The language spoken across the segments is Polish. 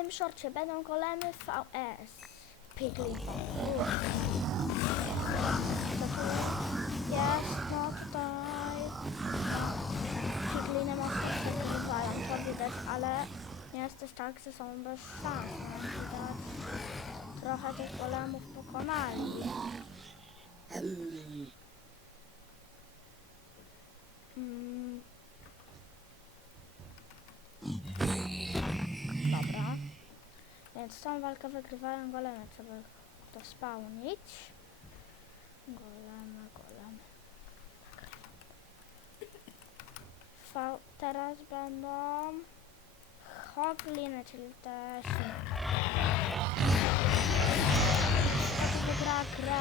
tym szorcie będą golemy VS. Pigli. Jest no tutaj. Pigliny mocno się wyzwalają, to widać, ale nie jest też tak, że są bez szans. trochę tych golemów pokonali. Więc tą walkę wygrywają golemy. Trzeba to spełnić. Golemy, golemy. V teraz będą hogliny, czyli te wygra grę?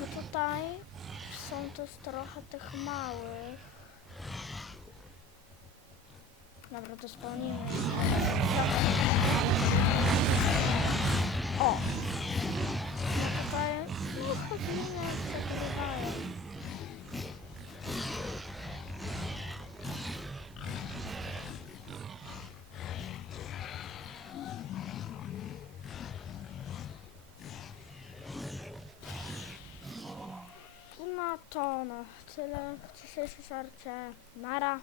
No tutaj są też trochę tych małych. Dobra, to spełnimy. O! No tutaj no, chodzimy, przegrywają. No to no, tyle. Nara.